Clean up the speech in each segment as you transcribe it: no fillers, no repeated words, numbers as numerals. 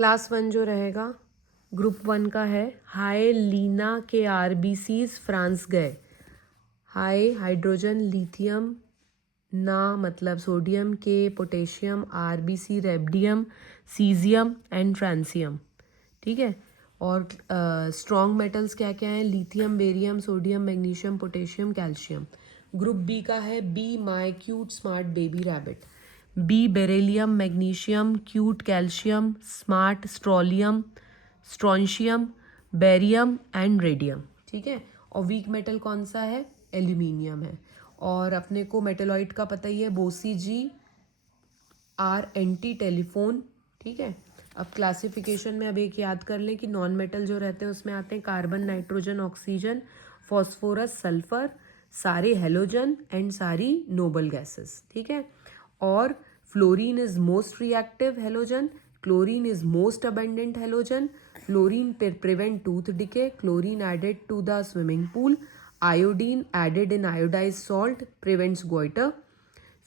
Class 1 जो रहेगा group 1 का है, हाय लीना के आरबीसीज फ्रांस गए। हाय हाइड्रोजन लिथियम ना मतलब सोडियम के potassium RBC rubidium caesium and francium. ठीक है। और स्ट्रॉन्ग मेटल्स क्या क्या हैं, lithium barium sodium magnesium potassium calcium. Group B का है be my cute smart baby rabbit. B beryllium magnesium cute calcium smart strontium strontium barium and radium. ठीक है। और वीक मेटल कौन सा है, एल्यूमिनियम है। और अपने को मेटेलॉइड का पता ही है, बोसी जी आर एंटी टेलीफोन। ठीक है। अब क्लासिफिकेशन में अब एक याद कर लें कि नॉन मेटल जो रहते हैं उसमें आते हैं carbon nitrogen oxygen phosphorus sulphur, सारे हेलोजन एंड सारी नोबल गैसेस। ठीक है। और fluorine is most reactive halogen, chlorine is most abundant halogen, fluorine prevent tooth decay, chlorine added to the swimming pool, iodine added in iodised salt prevents goitre.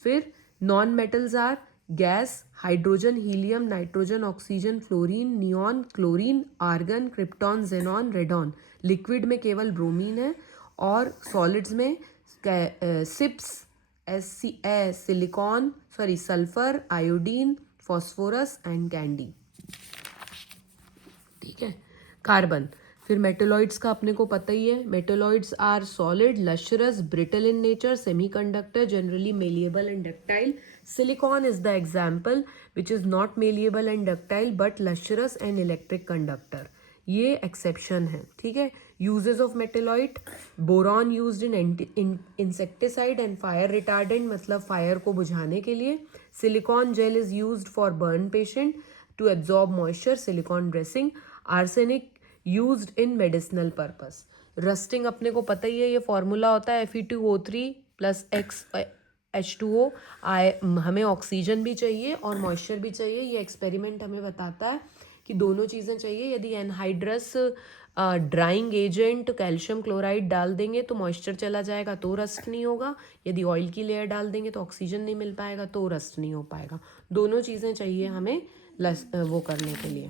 फिर non metals are gas hydrogen helium nitrogen oxygen fluorine neon chlorine argon krypton xenon radon. Liquid में केवल bromine है और solids में sips silicon sulphur iodine phosphorus and candy. ठीक है। Carbon, फिर metalloids का अपने को पता ही है, metalloids are solid lustrous brittle in nature semiconductor generally malleable and ductile. Silicon is the example which is not malleable and ductile but lustrous and electric conductor, ये एक्सेप्शन है। ठीक है। Uses of metalloid, boron used in insecticide and fire retardant मतलब fire को बुझाने के लिए। Silicon gel is used for burn patient to absorb moisture silicon dressing. Arsenic used in medicinal purpose. Rusting अपने को पता ही है, ये फॉर्मूला होता है Fe2O3 प्लस H2O। हमें ऑक्सीजन भी चाहिए और मॉइस्चर भी चाहिए। ये एक्सपेरिमेंट हमें बताता है कि दोनों चीज़ें चाहिए। यदि anhydrous drying agent calcium chloride डाल देंगे तो मॉइस्चर चला जाएगा तो रस्ट नहीं होगा। यदि ऑयल की लेयर डाल देंगे तो ऑक्सीजन नहीं मिल पाएगा तो रस्ट नहीं हो पाएगा। दोनों चीज़ें चाहिए हमें वो करने के लिए।